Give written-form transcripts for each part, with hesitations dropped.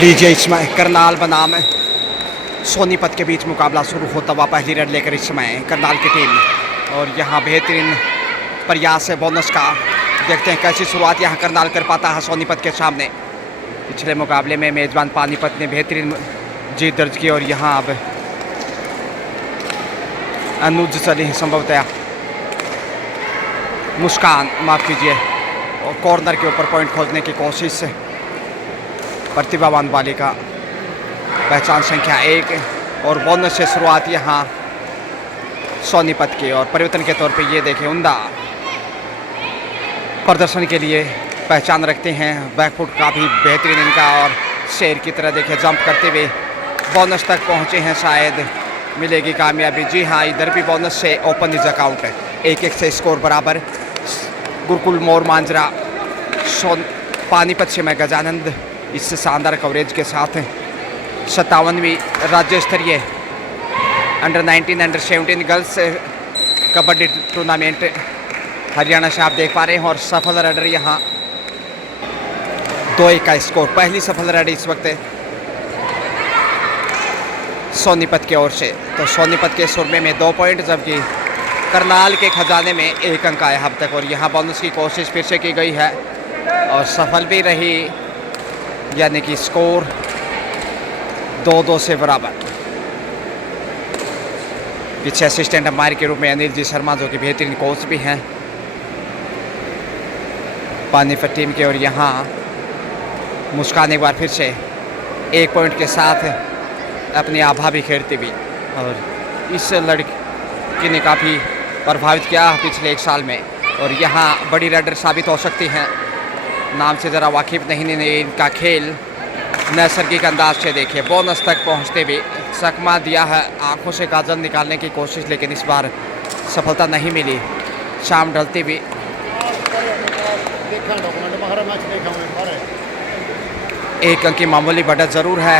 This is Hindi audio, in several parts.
लीजिए इसमें करनाल बनाम सोनीपत के बीच मुकाबला शुरू होता हुआ पहली रन लेकर इस समय करनाल की टीम और यहाँ बेहतरीन प्रयास है बोनस का। देखते हैं कैसी शुरुआत यहाँ करनाल कर पाता है सोनीपत के सामने। पिछले मुकाबले में मेज़बान पानीपत ने बेहतरीन जीत दर्ज की और यहाँ अब अनुज चली है संभवतया मुस्कान माफ़ कीजिए और कॉर्नर के ऊपर पॉइंट खोजने की कोशिश। प्रतिभावान बालिका पहचान संख्या 1 और बोनस से शुरुआत यहाँ सोनीपत की और परिवर्तन के तौर पे ये देखें उमदा प्रदर्शन के लिए पहचान रखते हैं। बैकफुट का भी बेहतरीन इनका और शेर की तरह देखें जंप करते हुए बोनस तक पहुँचे हैं। शायद मिलेगी कामयाबी। जी हाँ, इधर भी बोनस से ओपन इज अकाउंट है। 1-1 से स्कोर बराबर। गुरुकुल मोर मांजरा पानीपत से मैं गजानंद इससे शानदार कवरेज के साथ 57वीं राज्य स्तरीय under 19 under 17 girls kabaddi tournament Haryana से आप देख पा रहे हैं और सफल रैडर यहाँ 2-1 का स्कोर। पहली सफल रैडर इस वक्त सोनीपत की ओर से। तो सोनीपत के सुरमे में 2 पॉइंट जबकि करनाल के खजाने में 1 अंक आया अब तक। और यहाँ बोनस की कोशिश फिर से की गई है और सफल भी रही, यानी कि स्कोर 2-2 से बराबर। पीछे असिस्टेंट अंपायर के रूप में अनिल जी शर्मा जो कि बेहतरीन कोच भी हैं पानीपत टीम के। और यहाँ मुस्कान एक बार फिर से 1 पॉइंट के साथ अपनी आभा भी खेलती हुई और इस लड़की ने काफ़ी प्रभावित किया पिछले 1 साल में। और यहाँ बड़ी रैडर साबित हो सकती हैं। नाम से ज़रा वाकिफ़ नहीं इनका खेल नैसर्गिक अंदाज से देखिए बोनस तक पहुँचते हुए चकमा दिया है। आंखों से काजल निकालने की कोशिश लेकिन इस बार सफलता नहीं मिली। शाम ढलती हुई 1 अंक की मामूली बढ़त ज़रूर है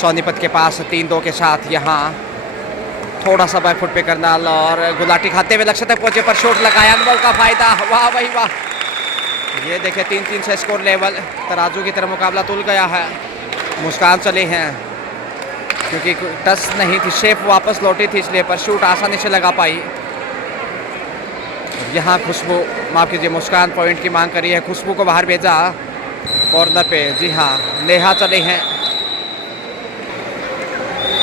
सोनीपत के पास 3-2 के साथ। यहाँ थोड़ा सा बैकफुट पे करनाल और गुलाटी खाते हुए लक्ष्य तक पहुंचे पर शॉट लगाया अनमोल का फायदा। वाह भाई वाह, ये देखे 3-3 से स्कोर लेवल तराजू की तरह मुकाबला तुल गया है। मुस्कान चले हैं क्योंकि टच नहीं थी, शेप वापस लौटी थी इसलिए पर शूट आसानी से लगा पाई। यहाँ खुशबू माफ़ कीजिए मुस्कान पॉइंट की मांग करी है, खुशबू को बाहर भेजा कॉर्नर पे। जी हाँ, नेहा चले हैं।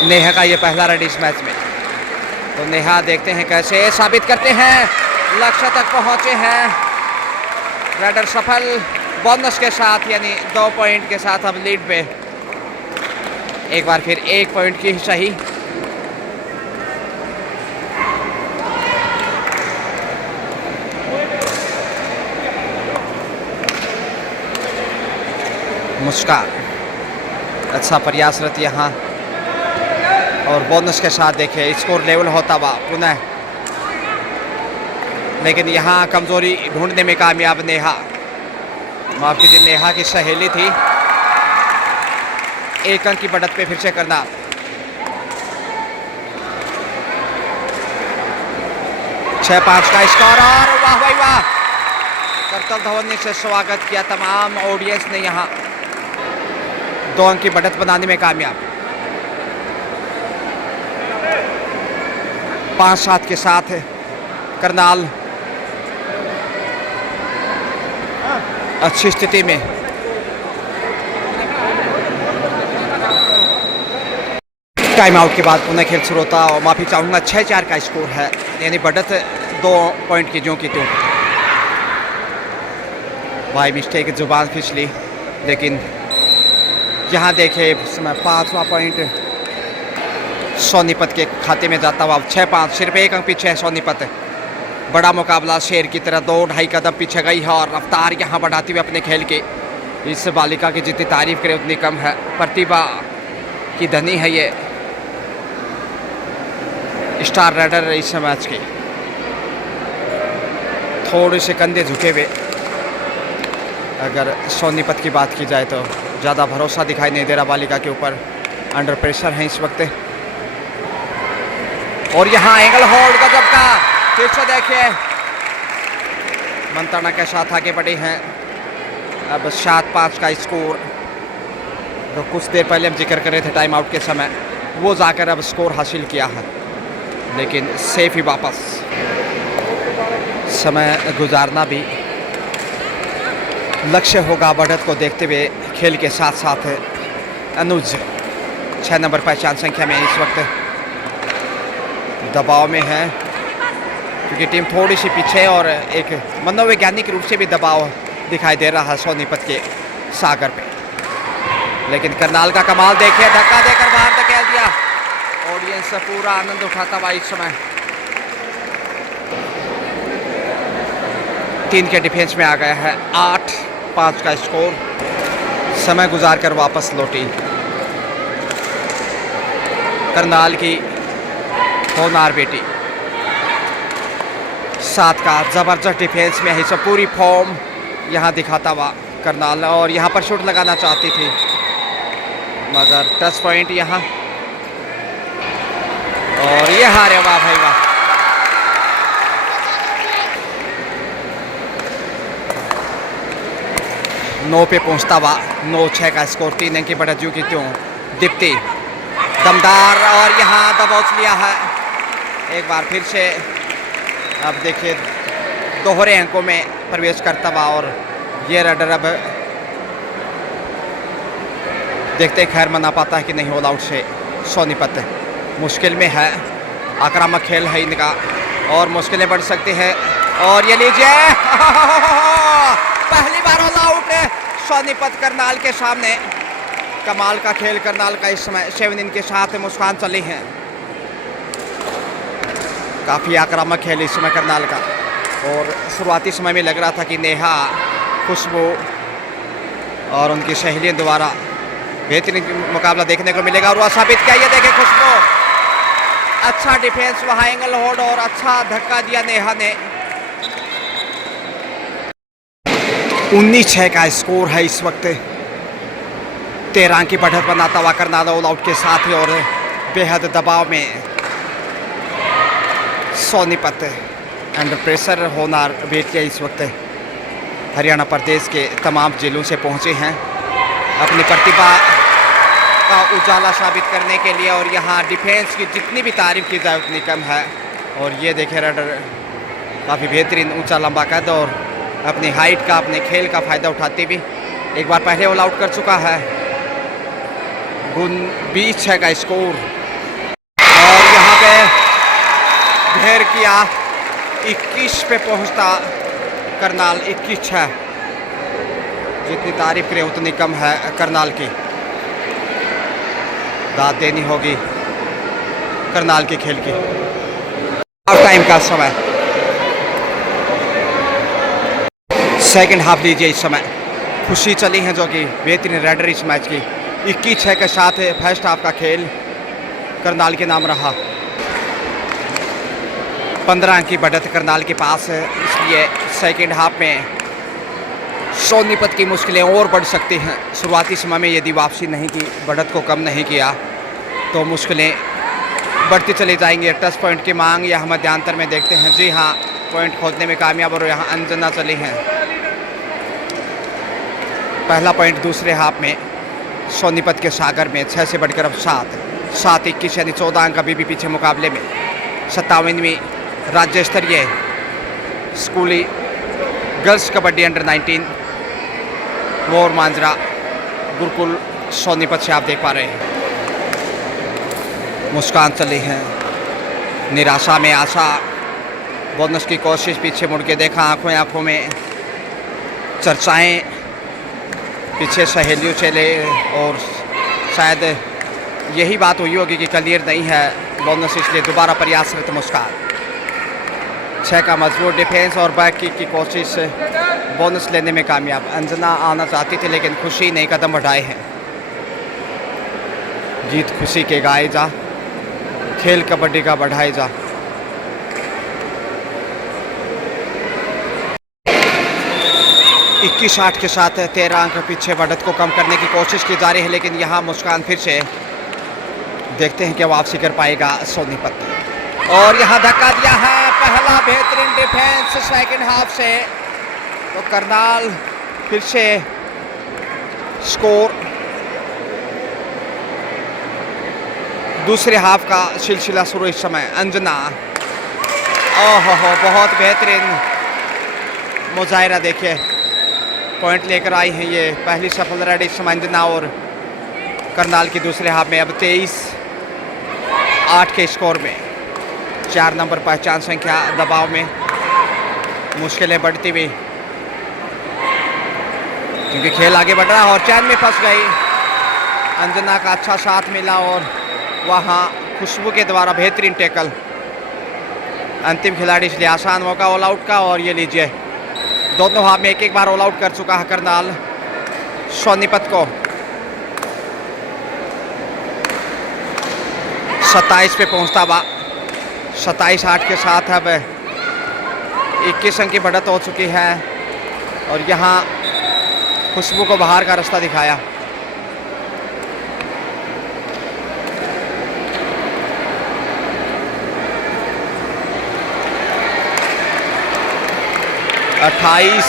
नेहा का ये पहला रन इस मैच में। तो नेहा देखते हैं कैसे साबित करते हैं, लक्ष्य तक पहुँचे हैं। रैडर सफल बोनस के साथ यानी 2 पॉइंट के साथ अब लीड पे। एक बार फिर 1 पॉइंट की सही। मुस्कान अच्छा प्रयासरत यहाँ और बोनस के साथ देखे स्कोर लेवल होता हुआ पुनः, लेकिन यहाँ कमजोरी ढूंढने में कामयाब नेहा। माफ कीजिए नेहा की सहेली थी। 1 अंक की बढ़त पे फिर से करना। छह 5 का स्कोर और वाह भाई वाह, करतल धवन ने से स्वागत किया तमाम ऑडियंस ने। यहाँ 2 अंक की बढ़त बनाने में कामयाब। 5-7 के साथ करनाल अच्छी स्थिति में। टाइम आउट के बाद पुनः खेल शुरू होता और माफ़ी चाहूँगा 6-4 का स्कोर है, यानी बढ़त 2 पॉइंट की जो की तो भाई मिस्टेक जुबान फिसली। लेकिन यहाँ देखे समय 5वां पॉइंट सोनीपत के खाते में जाता हुआ। 6-5 सिर्फ 1 अंक पीछे है सोनीपत। बड़ा मुकाबला शेर की तरह 2-2.5 कदम पीछे गई है और रफ्तार यहाँ बढ़ाती हुई अपने खेल के। इस बालिका की जितनी तारीफ करे उतनी कम है। प्रतिभा की धनी है ये स्टार राइडर इस मैच की। थोड़े से कंधे झुके हुए अगर सोनीपत की बात की जाए तो ज़्यादा भरोसा दिखाई नहीं दे रहा बालिका के ऊपर। अंडर प्रेशर है इस वक्त। और यहाँ एंगल होल्ड गजब का फिर से देखिए मंत्रणा के साथ आगे बढ़े हैं। अब 7-5 का स्कोर तो कुछ देर पहले हम जिक्र कर रहे थे टाइम आउट के समय, वो जाकर अब स्कोर हासिल किया है, लेकिन सेफ ही वापस। समय गुजारना भी लक्ष्य होगा बढ़त को देखते हुए। खेल के साथ साथ अनुज 6 नंबर पहचान संख्या में इस वक्त दबाव में है, क्योंकि टीम थोड़ी सी पीछे है और एक मनोवैज्ञानिक रूप से भी दबाव दिखाई दे रहा है सोनीपत के सागर पे। लेकिन करनाल का कमाल देखिए, धक्का देकर बाहर धकेल दिया। ऑडियंस पूरा आनंद उठाता हुआ इस समय 3 के डिफेंस में आ गया है। 8-5 का स्कोर। समय गुजार कर वापस लौटी करनाल की होनार बेटी। 7 का जबरदस्त डिफेंस में हिस्सा, पूरी फॉर्म यहाँ दिखाता हुआ करनाल, और यहाँ पर शूट लगाना चाहती थी मगर टच पॉइंट यहाँ, और ये हारे। वाह भाई वाह। नौ पे पहुंचता हुआ 9-6 का स्कोर। 3 अंक की बढ़त जू की त्यों दीप्ति दमदार, और यहाँ दबोच लिया है एक बार फिर से। अब देखिए दोहरे अंकों में प्रवेश करता हुआ, और ये रडर अब देखते हैं खैर मना पाता है कि नहीं। ऑल आउट से सोनीपत मुश्किल में है। आक्रामक खेल है इनका और मुश्किलें बढ़ सकती हैं। और ये लीजिए पहली बार ऑल आउट सोनीपत करनाल के सामने। कमाल का खेल करनाल का इस समय 7 इन के साथ मुस्कान चली हैं। काफ़ी आक्रामक खेल इस समय करनाल का, और शुरुआती समय में लग रहा था कि नेहा, खुशबू और उनकी सहेलियों द्वारा बेहतरीन मुकाबला देखने को मिलेगा, और वह साबित किया। ये देखें खुशबू, अच्छा डिफेंस वहाँ एंगल होल्ड, और अच्छा धक्का दिया नेहा ने। 19-6 का स्कोर है इस वक्त। 13 अंक की बढ़त बनाता हुआ करनाल ऑल आउट के साथ ही, और बेहद दबाव में सोनीपत अंडर प्रेशर होनार बेटियां इस वक्त हरियाणा प्रदेश के तमाम जिलों से पहुंचे हैं अपनी प्रतिभा का उजाला साबित करने के लिए, और यहाँ डिफेंस की जितनी भी तारीफ की जाए उतनी कम है। और ये देखे रडर काफ़ी बेहतरीन ऊंचा लंबा कद, और अपनी हाइट का, अपने खेल का फ़ायदा उठाते हुए एक बार पहले ऑल आउट कर चुका है। 20-6 का स्कोर, और यहाँ पे घेर किया। 21 पे पहुंचता करनाल। 21-6, जितनी तारीफ करें उतनी कम है करनाल की। दाद देनी होगी करनाल के खेल की। हाफ टाइम का समय, सेकंड हाफ लीजिए इस समय। खुशी चली है जो कि बेहतरीन रेडर इस मैच की। 21-6 के साथ फर्स्ट हाफ का खेल करनाल के नाम रहा। 15 अंक की बढ़त करनाल के पास है, इसलिए सेकंड हाफ में सोनीपत की मुश्किलें और बढ़ सकती हैं। शुरुआती समय में यदि वापसी नहीं की, बढ़त को कम नहीं किया, तो मुश्किलें बढ़ती चली जाएंगी। टच पॉइंट की मांग यहाँ मध्यांतर में देखते हैं। जी हाँ, पॉइंट खोजने में कामयाब, और यहाँ अंजना चली हैं। पहला पॉइंट दूसरे हाफ में सोनीपत के सागर में 6 से बढ़कर अब 7-21 यानी 14 अंक अभी भी पीछे मुकाबले में। 57वीं राज्य स्तरीय स्कूली गर्ल्स कबड्डी अंडर 19 वोर मांजरा गुरुकुल सोनीपत से आप देख पा रहे हैं। मुस्कान चली हैं, निराशा में आशा। बोनस की कोशिश, पीछे मुड़ के देखा, आंखों में चर्चाएं, पीछे सहेलियों चले, और शायद यही बात हुई होगी कि क्लियर नहीं है बोनस, इसलिए दोबारा प्रयासरत मुस्कान। 6 का मजबूत डिफेंस और बैक किक की कोशिश बोनस लेने में कामयाब। अंजना आना चाहती थी लेकिन खुशी ने कदम बढ़ाए हैं। जीत खुशी के गाए जा, खेल कबड्डी का बढ़ाए जा। 21-8 के साथ 13 अंक पीछे बढ़त को कम करने की कोशिश की जा रही है, लेकिन यहाँ मुस्कान फिर से देखते हैं कि वापसी कर पाएगा सोनीपत। और यहाँ धक्का दिया है, पहला बेहतरीन डिफेंस सेकंड हाफ से। तो करनाल फिर से स्कोर दूसरे हाफ का सिलसिला शुरू इस समय। अंजना, ओहो हो, बहुत बेहतरीन मुजाहिरा, देखिए पॉइंट लेकर आई हैं ये। पहली सफल रेड इस समय अंजना और करनाल की दूसरे हाफ में। अब 23-8 के स्कोर में 4 नंबर पहचान संख्या दबाव में। मुश्किलें बढ़ती हुई क्योंकि खेल आगे बढ़ रहा है और चैन में फंस गई। अंजना का अच्छा साथ मिला और वहाँ खुशबू के द्वारा बेहतरीन टैकल। अंतिम खिलाड़ी इसलिए आसान मौका ऑल आउट का। और ये लीजिए, दोनों हाफ में एक बार ऑल आउट कर चुका है करनाल सोनीपत को। 27 पे पहुंचता हुआ 27-8 के साथ अब 21 अंक की बढ़त हो चुकी है। और यहाँ खुशबू को बाहर का रास्ता दिखाया। अट्ठाईस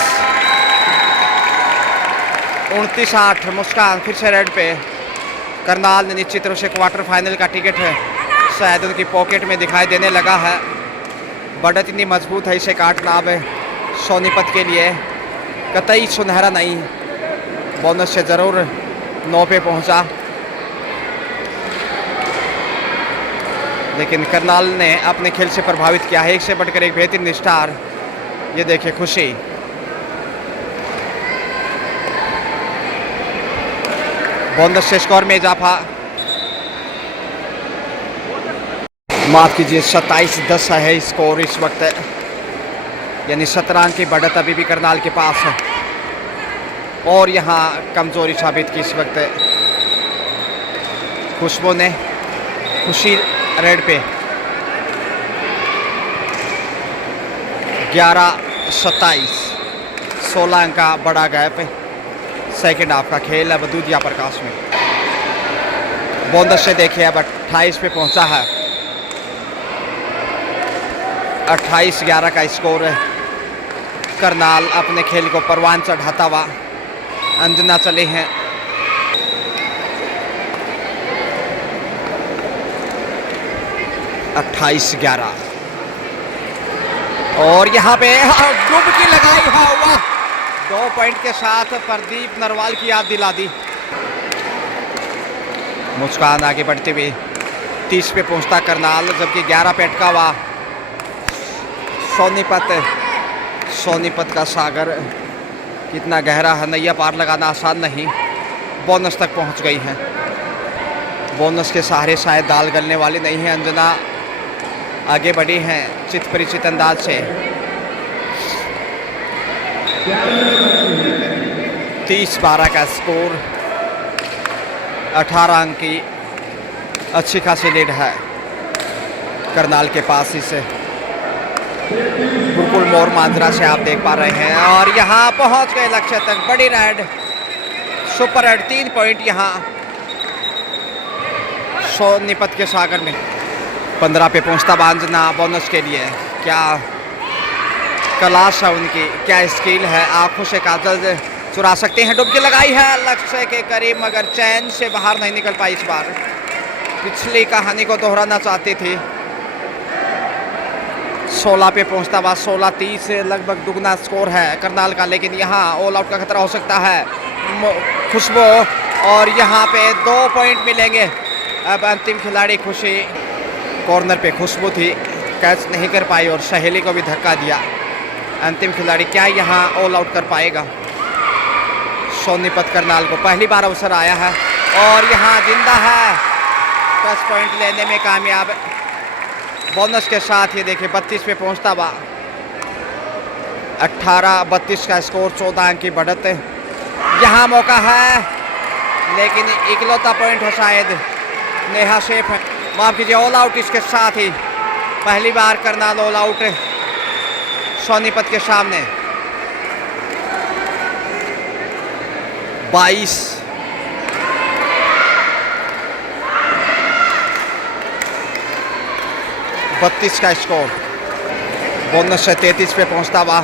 29-8 मुस्कान फिर से रेड पे। करनाल ने निश्चित रूप से क्वार्टर फाइनल का टिकट है शायद उनकी पॉकेट में दिखाई देने लगा है। बढ़त इतनी मजबूत है, इसे काटना अब सोनीपत के लिए कतई सुनहरा नहीं। बोनस से ज़रूर 9 पे पहुंचा, लेकिन करनाल ने अपने खेल से प्रभावित किया है। एक से बढ़कर एक बेहतरीन स्टार। ये देखिए खुशी, बोनस से स्कोर में इजाफा। माफ कीजिए, 27-10 है स्कोर इस वक्त, यानी 17 अंक की बढ़त अभी भी करनाल के पास है। और यहाँ कमजोरी साबित की इस वक्त खुशबू ने। खुशी रेड पे 11-27, 16 अंक का बड़ा गैप है। सेकेंड हाफ का खेल अब दूधिया प्रकाश में। बोनस से देखिए अब 28 पे पहुंचा है। 28-11 का स्कोर है। करनाल अपने खेल को परवान चढ़ाता हुआ। अंजना चले हैं। अट्ठाईस 11 और यहाँ पे डुबकी लगाई है। वाह, 2 पॉइंट के साथ प्रदीप नरवाल की याद दिला दी। मुस्कान आगे बढ़ते हुए 30 पे पहुंचता करनाल, जबकि 11 पे अटका हुआ सोनीपत का सागर कितना गहरा है, नैया पार लगाना आसान नहीं। बोनस तक पहुंच गई है। बोनस के सहारे शायद दाल गलने वाली नहीं है। अंजना आगे बढ़ी हैं चित परिचित अंदाज से। 30-12 का स्कोर, 18 अंक की अच्छी खासी लीड है करनाल के पास। इसे बिल्कुल मोर मांजरा से आप देख पा रहे हैं। और यहाँ पहुंच गए लक्ष्य तक। बड़ी रेड, सुपर रेड, 3 पॉइंट यहाँ सोनीपत के सागर में। 15 पे पहुंचता बांजना बोनस के लिए। क्या क्लास है उनकी, क्या स्किल है। आंखों से काजल चुरा सकते हैं। डुबकी लगाई है लक्ष्य के करीब, मगर चैन से बाहर नहीं निकल पाई इस बार। पिछली कहानी को दोहराना चाहती थी। 16 पे पहुंचता हुआ 16-30 लगभग दुगना स्कोर है करनाल का, लेकिन यहाँ ऑल आउट का खतरा हो सकता है खुशबू। और यहाँ पे 2 पॉइंट मिलेंगे। अब अंतिम खिलाड़ी खुशी। कॉर्नर पे खुशबू थी, कैच नहीं कर पाई और सहेली को भी धक्का दिया। अंतिम खिलाड़ी क्या यहाँ ऑल आउट कर पाएगा। सोनीपत करनाल को पहली बार अवसर आया है और यहाँ जिंदा है। 10 पॉइंट लेने में कामयाब। बोनस के साथ ये देखिए 32 पे पहुंचता हुआ 18-32 का स्कोर, 14 अंक की बढ़त है। यहाँ मौका है, लेकिन इकलौता पॉइंट है शायद। नेहा शेफ है, माफ कीजिए, ऑल आउट इसके साथ ही पहली बार करनाल ऑल आउट सोनीपत के सामने। 22-32 का स्कोर। बोनस से 33 पे पहुंचता हुआ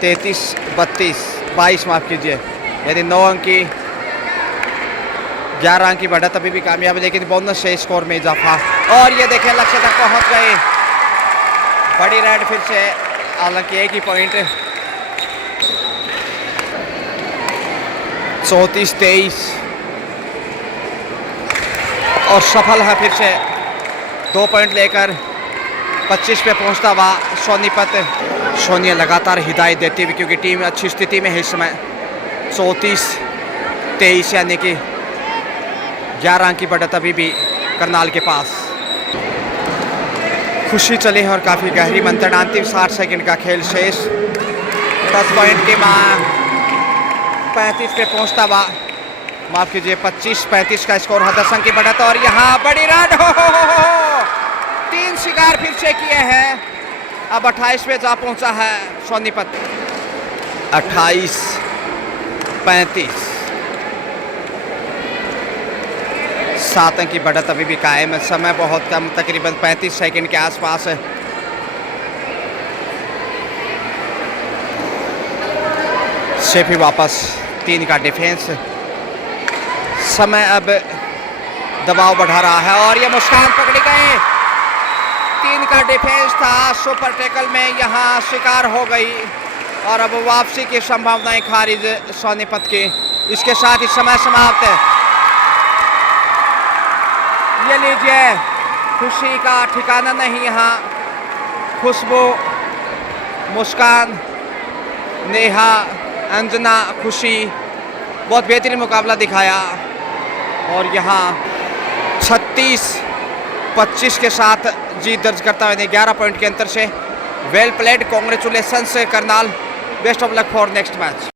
33-32, 22 माफ कीजिए, यानी 9 अंक की 11 अंक की बढ़त अभी भी कामयाब है, लेकिन बोनस से स्कोर में इजाफा। और ये देखें लक्ष्य तक पहुंच गए, बड़ी रेड फिर से, हालांकि एक ही पॉइंट। 34-23 और सफल है फिर से 2 पॉइंट लेकर 25 पे पहुंचता हुआ सोनीपत। सोनिया लगातार हिदायत देती हुई, क्योंकि टीम अच्छी स्थिति में है इस समय। 34-23 यानी कि 11 अंक की बढ़त अभी भी करनाल के पास। खुशी चले हैं और काफ़ी गहरी मंथन। अंतिम 60 सेकंड का खेल शेष। 10 पॉइंट के बाद 35 पे पहुंचता हुआ, माफ कीजिए 25-35 का स्कोर है। 10 अंक की बढ़त और यहाँ बड़ी रन हो 3 शिकार फिर से किए हैं। अब 28 पे जा पहुंचा है सोनीपत। 28-35, 7 अंक की बढ़त अभी भी कायम है। समय बहुत कम, तकरीबन 35 सेकंड के आसपास है। शेफी वापस 3 का डिफेंस। समय अब दबाव बढ़ा रहा है और ये मुस्कान पकड़ी गए। 3 का डिफेंस था, सुपर टैकल में यहाँ शिकार हो गई और अब वापसी की संभावनाएं खारिज सोनीपत की। इसके साथ ही समय समाप्त है। ये लीजिए, खुशी का ठिकाना नहीं यहाँ। खुशबू, मुस्कान, नेहा, अंजना, खुशी, बहुत बेहतरीन मुकाबला दिखाया और यहाँ 36-25 के साथ जीत दर्ज करता है 11 पॉइंट के अंतर से। Well played, congratulations Karnal, best of luck for next match.